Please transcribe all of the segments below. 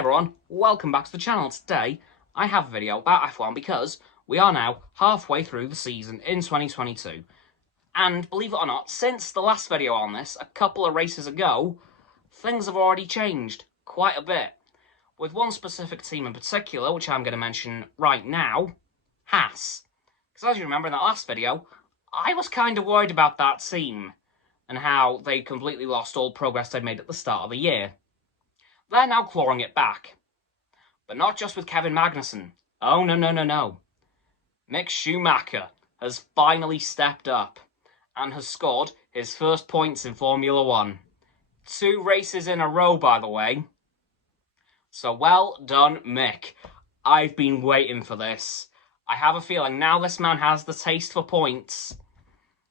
everyone, welcome back to the channel. Today I have a video about F1 because we are now halfway through the season in 2022. And believe it or not, since the last video on this, a couple of races ago, things have already changed quite a bit. With one specific team in particular, which I'm going to mention right now, Haas. Because as you remember in that last video, I was kind of worried about that team and how they completely lost all progress they'd made at the start of the year. They're now clawing it back. But not just with Kevin Magnussen. Oh, no. Mick Schumacher has finally stepped up and has scored his first points in Formula 1. 2 races in a row, by the way. So well done, Mick. I've been waiting for this. I have a feeling now this man has the taste for points,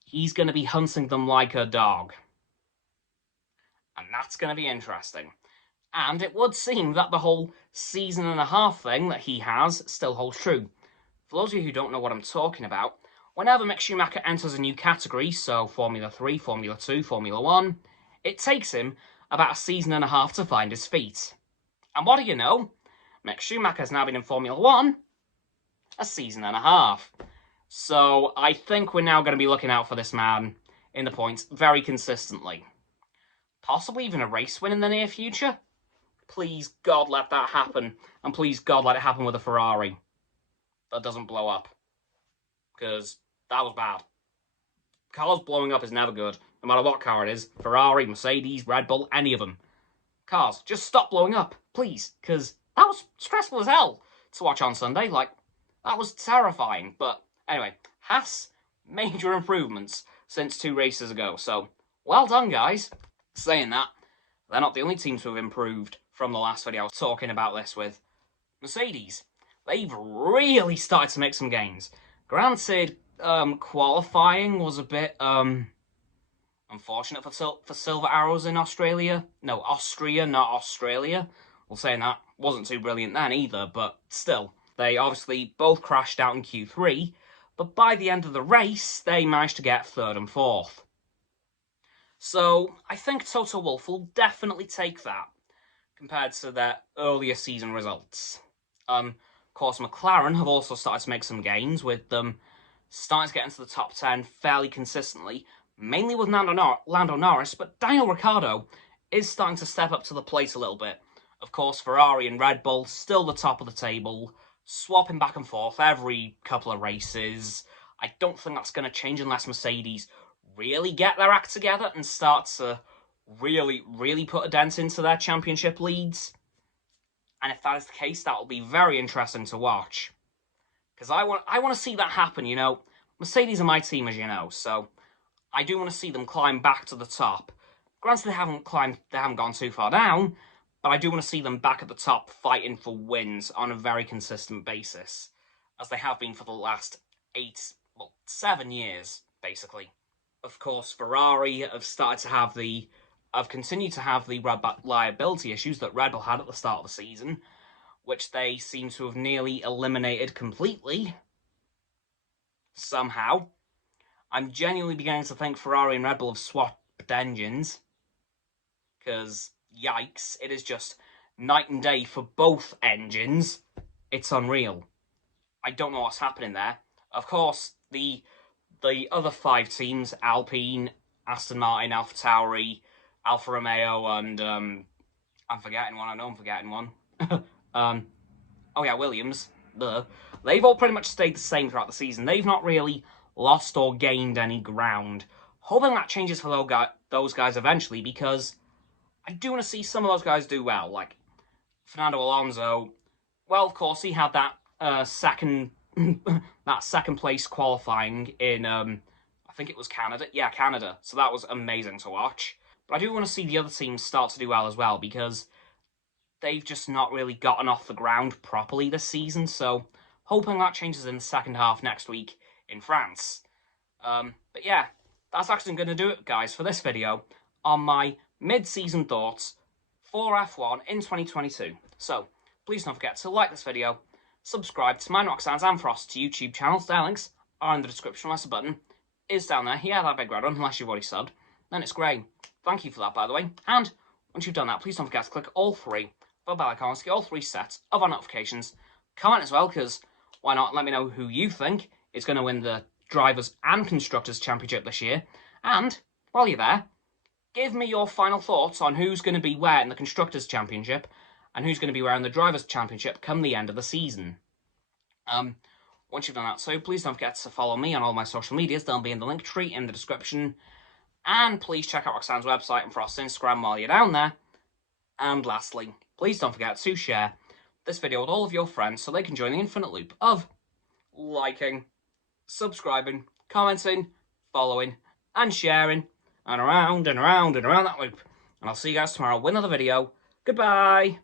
he's going to be hunting them like a dog. And that's going to be interesting. And it would seem that the whole season and a half thing that he has still holds true. For those of you who don't know what I'm talking about, whenever Mick Schumacher enters a new category, so Formula 3, Formula 2, Formula 1, it takes him about a season and a half to find his feet. And what do you know? Mick Schumacher's now been in Formula 1 a season and a half. So I think we're now going to be looking out for this man in the points very consistently. Possibly even a race win in the near future. Please, God, let that happen. And please, God, let it happen with a Ferrari that doesn't blow up. Because that was bad. Cars blowing up is never good. No matter what car it is. Ferrari, Mercedes, Red Bull, any of them. Cars, just stop blowing up, please. Because that was stressful as hell to watch on Sunday. Like, that was terrifying. But anyway, Haas, major improvements since 2 races ago. So, well done, guys. Saying that, they're not the only team to have improved from the last video I was talking about this with. Mercedes, they've really started to make some gains. Granted, qualifying was a bit unfortunate for Silver Arrows in Australia. No, Austria, not Australia. Well, saying that, wasn't too brilliant then either, but still. They obviously both crashed out in Q3, but by the end of the race, they managed to get 3rd and 4th. So, I think Toto Wolff will definitely take that, compared to their earlier season results. Of course, McLaren have also started to make some gains, with them starting to get into the top 10 fairly consistently, mainly with Lando Norris, but Daniel Ricciardo is starting to step up to the plate a little bit. Of course, Ferrari and Red Bull still the top of the table, swapping back and forth every couple of races. I don't think that's going to change unless Mercedes really get their act together and start to really put a dent into their championship leads. And if that is the case, that will be very interesting to watch. Because I want to see that happen, you know. Mercedes are my team, as you know, so I do want to see them climb back to the top. Granted, they haven't gone too far down, but I do want to see them back at the top fighting for wins on a very consistent basis, as they have been for the last 7 years, basically. Of course, Ferrari have continued to have the reliability issues that Red Bull had at the start of the season, which they seem to have nearly eliminated completely. Somehow. I'm genuinely beginning to think Ferrari and Red Bull have swapped engines. Because, yikes, it is just night and day for both engines. It's unreal. I don't know what's happening there. Of course, the other 5 teams, Alpine, Aston Martin, AlphaTauri, Alfa Romeo, and I'm forgetting one. I know I'm forgetting one. Oh yeah, Williams. They've all pretty much stayed the same throughout the season. They've not really lost or gained any ground. Hoping that changes for those guys eventually, because I do want to see some of those guys do well. Like Fernando Alonso. Well, of course, he had that second place qualifying in I think it was Canada. Yeah, Canada. So that was amazing to watch. But I do want to see the other teams start to do well as well, because they've just not really gotten off the ground properly this season. So hoping that changes in the second half next week in France. But yeah, that's actually going to do it, guys, for this video on my mid-season thoughts for F1 in 2022. So please don't forget to like this video, subscribe to my Roxo and Frost's YouTube channels. Their links are in the description, unless the button is down there. Yeah, that big red one, unless you've already subbed. Then it's grey. Thank you for that, by the way. And once you've done that, please don't forget to click all 3 the bell icon to get all 3 sets of our notifications. Comment as well, because why not? Let me know who you think is going to win the Drivers' and Constructors' Championship this year. And, while you're there, give me your final thoughts on who's going to be where in the Constructors' Championship and who's going to be where in the Drivers' Championship come the end of the season. Once you've done that, so please don't forget to follow me on all my social medias. They'll be in the link tree in the description. And please check out Roxanne's website and Frost's Instagram while you're down there. And lastly, please don't forget to share this video with all of your friends so they can join the infinite loop of liking, subscribing, commenting, following, and sharing, and around and around and around that loop. And I'll see you guys tomorrow with another video. Goodbye!